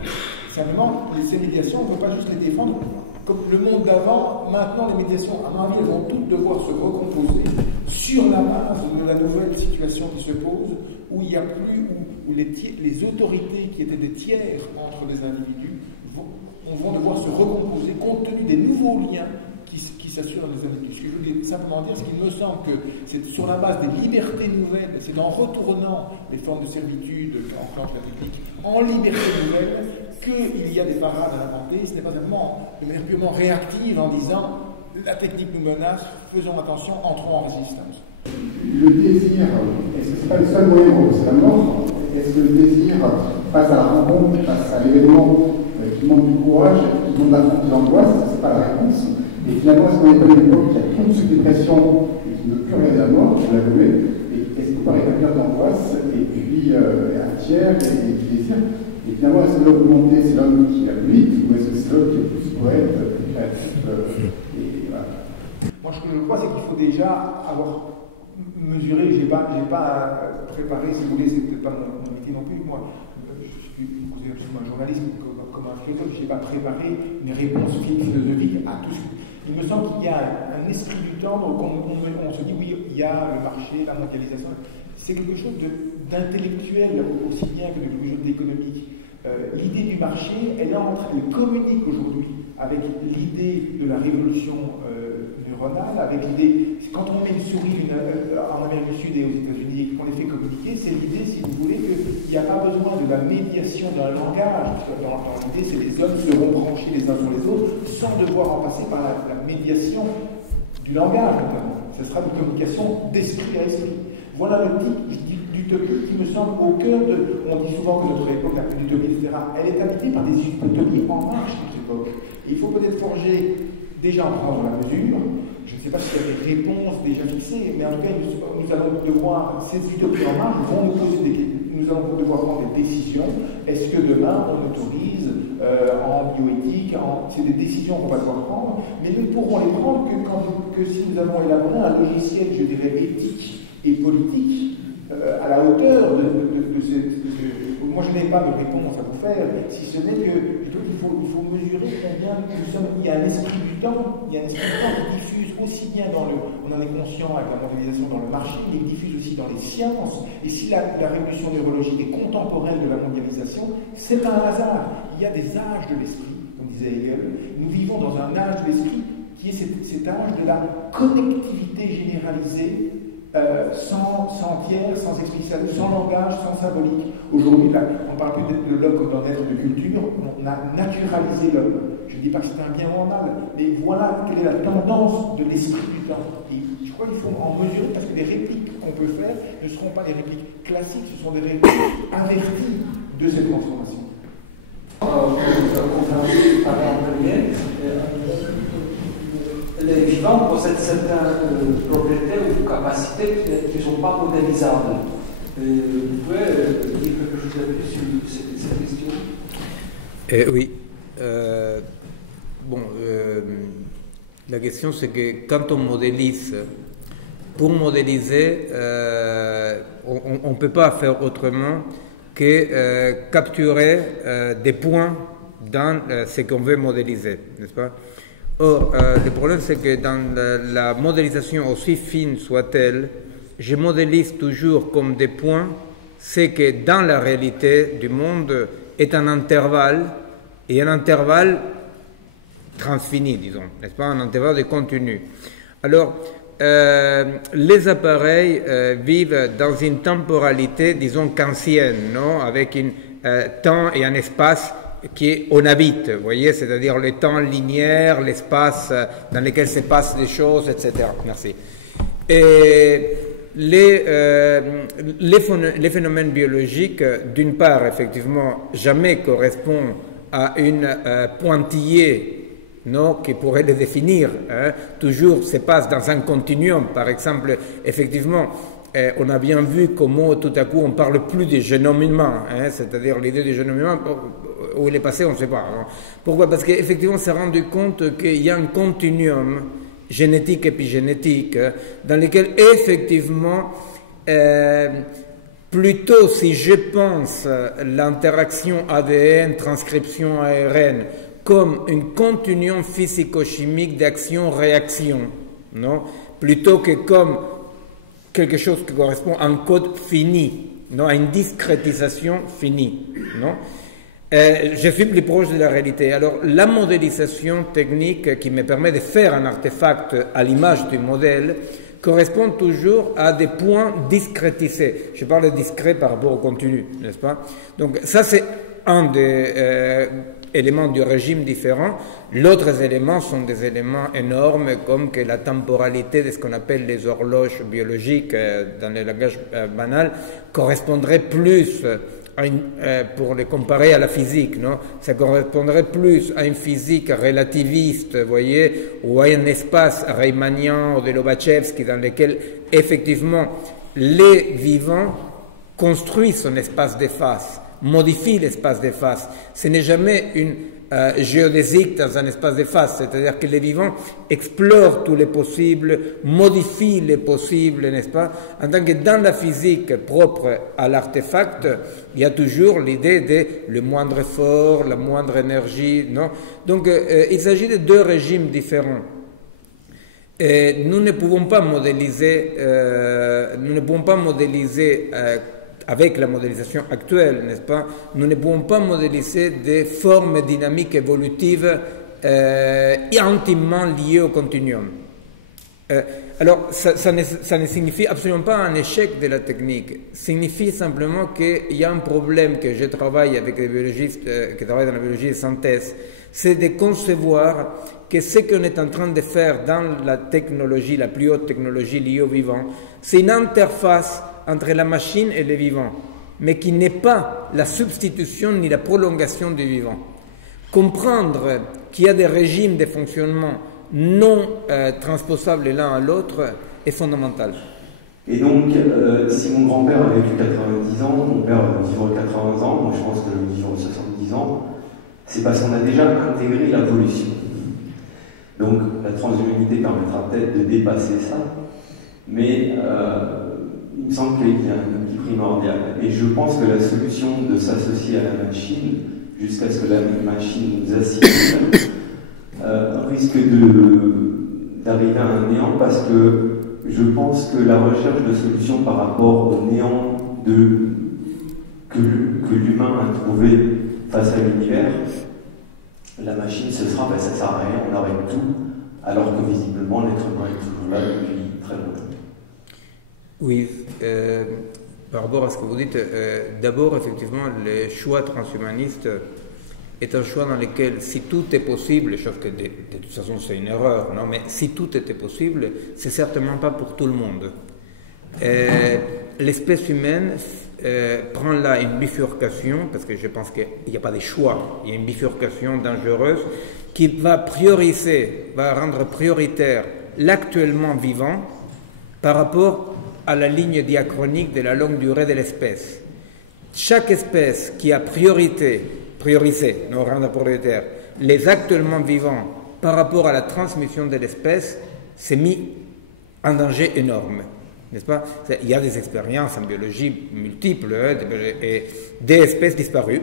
Simplement, ces médiations, on ne peut pas juste les défendre. Comme le monde d'avant, maintenant, les médiations, à mon avis, elles vont toutes devoir se recomposer sur la base de la nouvelle situation qui se pose, où il n'y a plus, où les autorités qui étaient des tiers entre les individus vont devoir se recomposer compte tenu des nouveaux liens qui s'assurent dans les individus. Ce que je voulais simplement dire, c'est qu'il me semble que c'est sur la base des libertés nouvelles, c'est en retournant les formes de servitude qu'enclenche la République en liberté nouvelle qu'il y a des parades à inventer. Ce n'est pas simplement de manière purement réactive en disant la technique nous menace, faisons attention, entrons en résistance. Le désir, est-ce que ce n'est pas le seul moyen de repousser la mort? Est-ce que le désir, face à la rencontre, face à l'événement qui demande du courage, qui demande d'affronter l'angoisse, ce n'est pas la réponse? Et finalement, est-ce qu'on n'est pas une époque qui a trop de suppression et qui ne veut plus regarder la mort, vous l'avez vu, et est-ce qu'on peut rétablir d'angoisse, et puis un tiers, et du désir? Et finalement, est-ce que l'augmenter, c'est l'homme qui va plus vite, ou est-ce que c'est l'homme qui est plus poète, plus créatif, et voilà. Moi, ce que je crois, c'est qu'il faut déjà avoir mesuré, je n'ai pas préparé, si vous voulez, c'est peut-être pas mon métier non plus, moi, je suis considéré comme un journaliste, comme un philosophe, je n'ai pas préparé une réponse philosophique à tout ce. Il me semble qu'il y a un esprit du temps, donc on se dit, oui, il y a le marché, la mondialisation, c'est quelque chose d'intellectuel aussi bien que de quelque chose d'économique. L'idée du marché, elle communique aujourd'hui avec l'idée de la révolution neuronale, avec l'idée, quand on met une souris en Amérique du Sud et aux États-Unis et qu'on les fait communiquer, c'est l'idée, si vous voulez, qu'il n'y a pas besoin de la médiation d'un langage. Dans l'idée, c'est les hommes seront branchés les uns sur les autres sans devoir en passer par la médiation du langage, notamment. Ce sera une communication d'esprit à esprit. Voilà le type d'utopie qui me semble au cœur de. On dit souvent que notre époque, la utopie, etc., elle est habitée par des utopies en marche, cette époque. Et il faut peut-être forger déjà en prendre la mesure. Je ne sais pas s'il y a des réponses déjà fixées, mais en tout cas, nous allons devoir, ces utopies en marche vont nous poser nous allons devoir prendre des décisions. Est-ce que demain, on autorise en bioéthique, c'est des décisions qu'on va devoir prendre, mais nous ne pourrons les prendre que si nous avons élaboré un logiciel, je dirais, éthique et politique à la hauteur de ces... Moi, je n'ai pas de réponse à vous faire, si ce n'est que il faut mesurer combien nous sommes. Il y a un esprit du temps, il y a un esprit du temps qui diffuse aussi bien dans le. On en est conscient avec la mondialisation dans le marché, mais il diffuse aussi dans les sciences. Et si la révolution neurologique est contemporaine de la mondialisation, c'est un hasard. Il y a des âges de l'esprit, comme disait Hegel. Nous vivons dans un âge de l'esprit qui est cet âge de la connectivité généralisée. Sans tiers, sans esprit, sans langage, sans symbolique. Aujourd'hui, on ne parle plus de l'homme comme d'un être de culture, on a naturalisé l'homme. Je ne dis pas que c'est un bien ou un mal, mais voilà quelle est la tendance de l'esprit du temps. Et je crois qu'il faut en mesurer, parce que les répliques qu'on peut faire ne seront pas des répliques classiques, ce sont des répliques averties de cette transformation. Les vivants possèdent certaines propriétés ou capacités qui ne sont pas modélisables. Vous pouvez dire quelque chose de plus sur cette question? Oui. La question c'est que quand on modélise, pour modéliser, on ne peut pas faire autrement que capturer des points dans ce qu'on veut modéliser, n'est-ce pas? Or, le problème, c'est que dans la modélisation, aussi fine soit-elle, je modélise toujours comme des points ce que dans la réalité du monde est un intervalle, et un intervalle transfini, disons, n'est-ce pas, un intervalle de continu. Alors, les appareils vivent dans une temporalité, disons, kantienne, non, avec un temps et un espace on habite, vous voyez, c'est-à-dire le temps linéaire, l'espace dans lequel se passent des choses, etc. Merci. Et les phénomènes biologiques, d'une part, effectivement, jamais correspondent à une pointillé, non, qui pourrait les définir. Toujours se passe dans un continuum. Par exemple, effectivement, on a bien vu comment tout à coup on ne parle plus du génome humain, c'est-à-dire l'idée du génome humain, où il est passé, on ne sait pas. Pourquoi? Parce qu'effectivement, on s'est rendu compte qu'il y a un continuum génétique, épigénétique, dans lequel effectivement, plutôt si je pense l'interaction ADN, transcription ARN, comme un continuum physico-chimique d'action-réaction, non? Plutôt que comme quelque chose qui correspond à un code fini, non, à une discrétisation finie, non? Je suis plus proche de la réalité. Alors, la modélisation technique qui me permet de faire un artefact à l'image du modèle correspond toujours à des points discrétisés. Je parle de discret par rapport au continu, n'est-ce pas? Donc, ça, c'est un des éléments du régime différent. L'autre élément sont des éléments énormes comme que la temporalité de ce qu'on appelle les horloges biologiques dans le langage banal correspondrait plus pour les comparer à la physique, non? Ça correspondrait plus à une physique relativiste, vous voyez, ou à un espace riemannian ou de Lobachevsky dans lequel effectivement les vivants construisent son espace d'efface, modifient l'espace d'efface. Ce n'est jamais une géodésique dans un espace d'efface, c'est-à-dire que les vivants explorent tous les possibles, modifient les possibles, n'est-ce pas? En tant que dans la physique propre à l'artefact, il y a toujours l'idée de le moindre effort, la moindre énergie, non? Donc, il s'agit de deux régimes différents. Et nous ne pouvons pas modéliser, avec la modélisation actuelle, n'est-ce pas? Nous ne pouvons pas modéliser des formes dynamiques évolutives intimement liées au continuum. Alors, ça ne signifie absolument pas un échec de la technique. Signifie simplement qu'il y a un problème que je travaille avec les biologistes qui travaillent dans la biologie de synthèse, c'est de concevoir que ce qu'on est en train de faire dans la technologie, la plus haute technologie liée au vivant, c'est une interface entre la machine et le vivant, mais qui n'est pas la substitution ni la prolongation du vivant. Comprendre qu'il y a des régimes de fonctionnement non transposables l'un à l'autre est fondamental. Et donc, si mon grand-père avait vécu 90 ans, mon père vivre 80 ans, moi je pense que je vais vivre 70 ans, c'est parce qu'on a déjà intégré l'évolution. Donc la transhumanité permettra peut-être de dépasser ça, mais il me semble qu'il y a un outil primordial. Et je pense que la solution de s'associer à la machine, jusqu'à ce que la machine nous assimile, risque d'arriver à un néant, parce que je pense que la recherche de solutions par rapport au néant que l'humain a trouvé face à l'univers, la machine, ce sera, ben, ça ne sert à rien, on arrête tout, alors que visiblement l'être humain est toujours là depuis très longtemps. Oui, par rapport à ce que vous dites, d'abord, effectivement, le choix transhumaniste est un choix dans lequel, si tout est possible, chose que de toute façon c'est une erreur, non, mais si tout était possible, c'est certainement pas pour tout le monde. L'espèce humaine prend là une bifurcation, parce que je pense qu'il n'y a pas de choix, il y a une bifurcation dangereuse qui va prioriser, va rendre prioritaire l'actuellement vivant par rapport à la ligne diachronique de la longue durée de l'espèce. Chaque espèce qui a priorisé, non rendre prioritaire, les actuellement vivants par rapport à la transmission de l'espèce, s'est mis en danger énorme. N'est-ce pas? Il y a des expériences en biologie multiples, et des espèces disparues,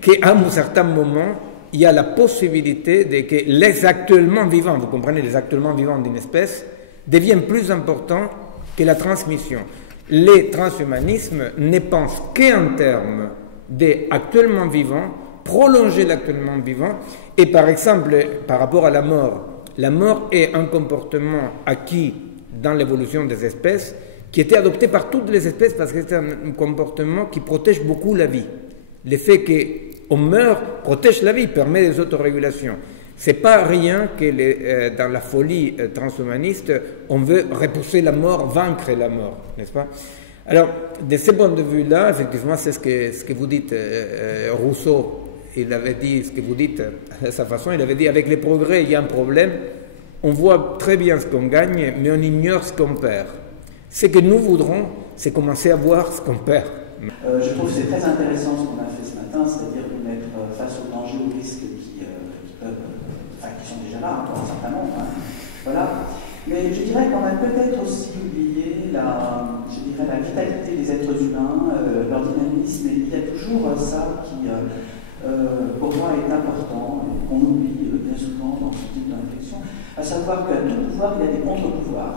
qu'à un certain moment, il y a la possibilité de que les actuellement vivants, vous comprenez, les actuellement vivants d'une espèce, deviennent plus importants que la transmission. Les transhumanismes ne pensent qu'en termes d'actuellement vivants, prolonger l'actuellement vivant, et par exemple, par rapport à la mort est un comportement acquis dans l'évolution des espèces, qui était adopté par toutes les espèces parce que c'est un comportement qui protège beaucoup la vie. Le fait qu'on meurt protège la vie, permet des autorégulations. C'est pas rien que dans la folie transhumaniste, on veut repousser la mort, vaincre la mort, n'est-ce pas? Alors, de ce point de vue-là, effectivement, c'est ce que vous dites. Rousseau, il avait dit ce que vous dites à sa façon, il avait dit, avec les progrès, il y a un problème. On voit très bien ce qu'on gagne, mais on ignore ce qu'on perd. Ce que nous voudrons, c'est commencer à voir ce qu'on perd. Je trouve que c'est très intéressant ce qu'on a fait ce matin, c'est-à-dire de mettre face aux dangers, aux risques qui sont déjà là, pour un certain nombre. Hein. Voilà. Mais je dirais qu'on a peut-être aussi oublié la vitalité des êtres humains, leur dynamisme, et il y a toujours ça qui, pour moi, est important, et qu'on oublie bien souvent dans ce type d'inflexion, à savoir qu'à tout pouvoir, il y a des contre-pouvoirs.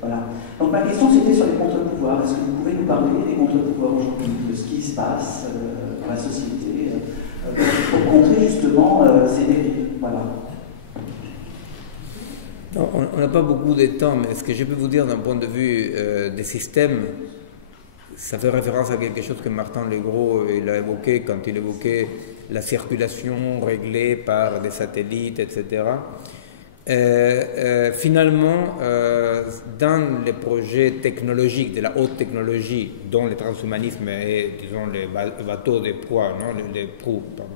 Voilà. Donc ma question c'était sur les contre-pouvoirs. Est-ce que vous pouvez nous parler des contre-pouvoirs aujourd'hui, de ce qui se passe dans la société, pour contrer justement ces dérives? Voilà. On n'a pas beaucoup de temps, mais ce que je peux vous dire d'un point de vue des systèmes, ça fait référence à quelque chose que Martin Legros il a évoqué quand il évoquait la circulation réglée par des satellites, etc. Finalement, dans les projets technologiques, de la haute technologie, dont le transhumanisme et, disons, les bateaux de proie, non, les proues, pardon,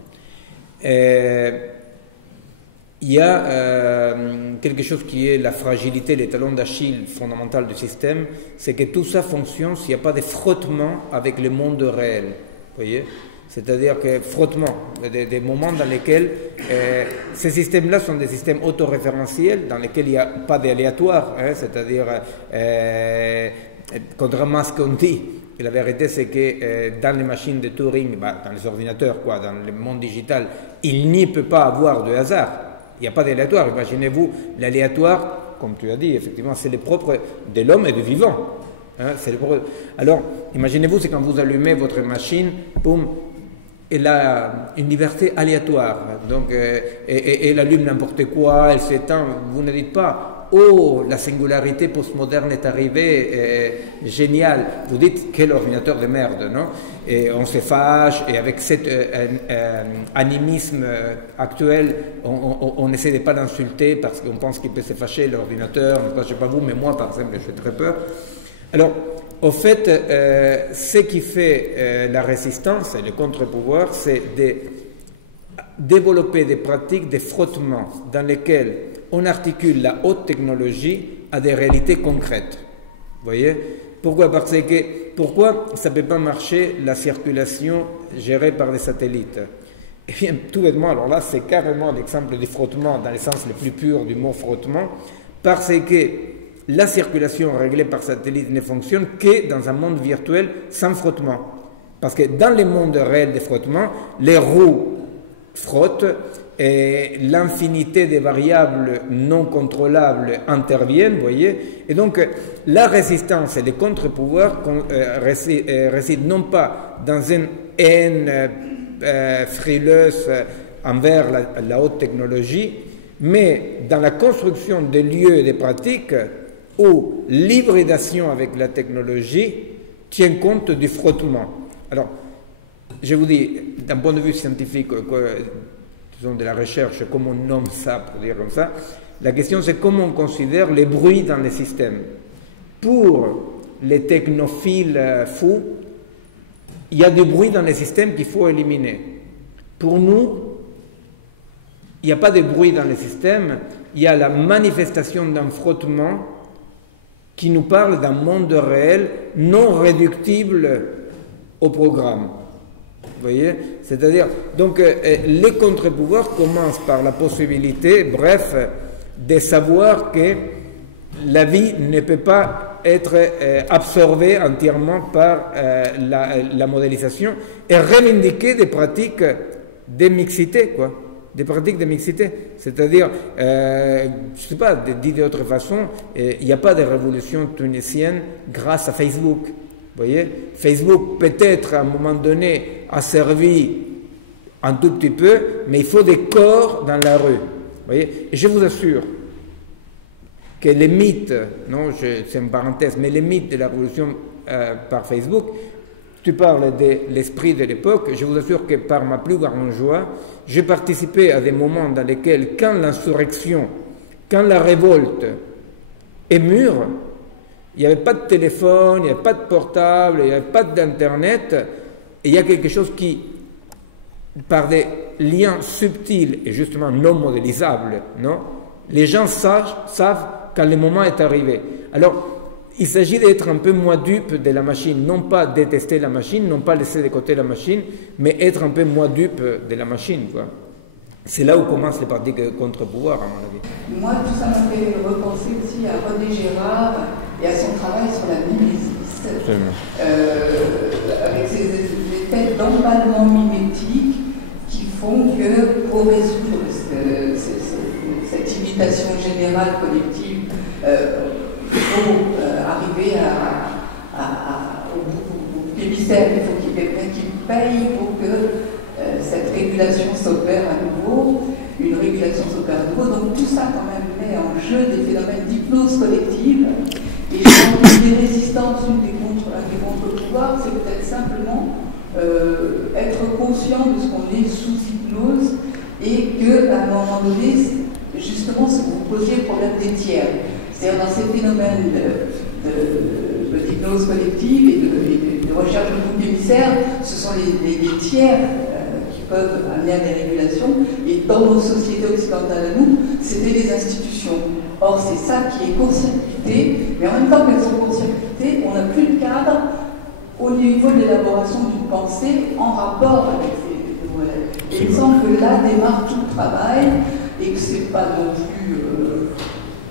il y a quelque chose qui est la fragilité, les talons d'Achille fondamental du système, c'est que tout ça fonctionne s'il n'y a pas de frottement avec le monde réel. Vous voyez ? C'est-à-dire que frottement, des moments dans lesquels ces systèmes-là sont des systèmes autoréférentiels, dans lesquels il n'y a pas d'aléatoire, hein, c'est-à-dire, contrairement à ce qu'on dit, la vérité c'est que dans les machines de Turing, dans les ordinateurs, quoi, dans le monde digital, il n'y peut pas avoir de hasard. Il n'y a pas d'aléatoire. Imaginez-vous, l'aléatoire, comme tu as dit, effectivement, c'est le propre de l'homme et du vivant. Hein, c'est le propre. Alors, imaginez-vous, c'est quand vous allumez votre machine, boum, elle a une liberté aléatoire. Donc, elle allume n'importe quoi, elle s'éteint. Vous ne dites pas, oh, la singularité postmoderne est arrivée, génial. Vous dites, quel ordinateur de merde, non? Et on se fâche, et avec cet animisme actuel, on essaie de ne pas l'insulter parce qu'on pense qu'il peut se fâcher, l'ordinateur. Je ne sais pas vous, mais moi, par exemple, je fais très peur. Alors, au fait, ce qui fait la résistance et le contre-pouvoir, c'est de développer des pratiques de frottement dans lesquelles on articule la haute technologie à des réalités concrètes. Vous voyez? Pourquoi? Pourquoi ça ne peut pas marcher la circulation gérée par des satellites? Eh bien, tout bêtement, alors là, c'est carrément l'exemple du frottement dans le sens le plus pur du mot frottement, parce que la circulation réglée par satellite ne fonctionne que dans un monde virtuel sans frottement. Parce que dans le monde réel des frottements, les roues frottent et l'infinité de variables non contrôlables interviennent, vous voyez. Et donc, la résistance et les contre-pouvoirs résident non pas dans une haine frileuse envers la haute technologie, mais dans la construction des lieux et des pratiques où l'hybridation avec la technologie tient compte du frottement. Alors, je vous dis, d'un point de vue scientifique, disons de la recherche, comment on nomme ça, pour dire comme ça, la question c'est comment on considère les bruits dans les systèmes. Pour les technophiles fous, il y a des bruits dans les systèmes qu'il faut éliminer. Pour nous, il n'y a pas de bruit dans les systèmes, il y a la manifestation d'un frottement qui nous parle d'un monde réel non réductible au programme. Vous voyez? C'est-à-dire, donc, les contre-pouvoirs commencent par la possibilité, bref, de savoir que la vie ne peut pas être absorbée entièrement par la modélisation et revendiquer des pratiques de mixité, quoi. Des pratiques de mixité. C'est-à-dire, je ne sais pas, dit d'autre façon, il n'y a pas de révolution tunisienne grâce à Facebook. Vous voyez, Facebook peut-être à un moment donné a servi un tout petit peu, mais il faut des corps dans la rue. Vous voyez, et je vous assure que les mythes, non, c'est une parenthèse, mais les mythes de la révolution par Facebook, tu parles de l'esprit de l'époque, je vous assure que par ma plus grande joie, j'ai participé à des moments dans lesquels, quand l'insurrection, quand la révolte est mûre, il n'y avait pas de téléphone, il n'y avait pas de portable, il n'y avait pas d'Internet, et il y a quelque chose qui, par des liens subtils et justement non modélisables, non, les gens savent quand le moment est arrivé. Alors, il s'agit d'être un peu moins dupe de la machine, non pas détester la machine, non pas laisser de côté la machine, mais être un peu moins dupe de la machine, quoi. C'est là où commencent les parties contre-pouvoir, à mon avis. Moi, tout ça m'a fait repenser aussi à René Gérard et à son travail sur la mimésis, avec ces effets d'emballement mimétique qui font que pour résoudre cette imitation générale collective, il faut arriver au émissaire, il faut qu'il y ait quelqu'un qui paye pour que cette régulation s'opère à nouveau, une régulation s'opère à nouveau. Donc tout ça quand même met en jeu des phénomènes d'hypnose collective. Et je pense que les résistances, une des contre-pouvoirs, c'est peut-être simplement être conscient de ce qu'on est sous hypnose et qu'à un moment donné, justement, vous posiez le problème des tiers. C'est-à-dire dans ces phénomènes d'hypnose collective et de recherche de bouc émissaire, ce sont les tiers qui peuvent amener à des régulations. Et dans nos sociétés occidentales à nous, c'était les institutions. Or, c'est ça qui est court-circuité, mais en même temps qu'elles sont court-circuitées, on n'a plus de cadre au niveau de l'élaboration d'une pensée en rapport avec ces modèles. Et il me semble que là démarre tout le travail et que c'est pas non plus...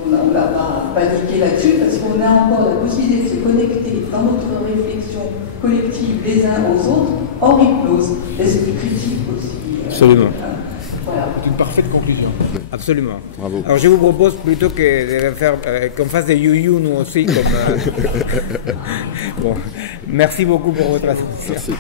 on n'a pas paniqué là-dessus parce qu'on a encore la possibilité de se connecter dans notre réflexion collective les uns aux autres, hors hypnose, l'esprit critique aussi. Absolument. Voilà. C'est une parfaite conclusion. Absolument. Bravo. Alors je vous propose plutôt que de faire qu'on fasse des you-you nous aussi. Comme, bon, merci beaucoup pour votre attention. Merci.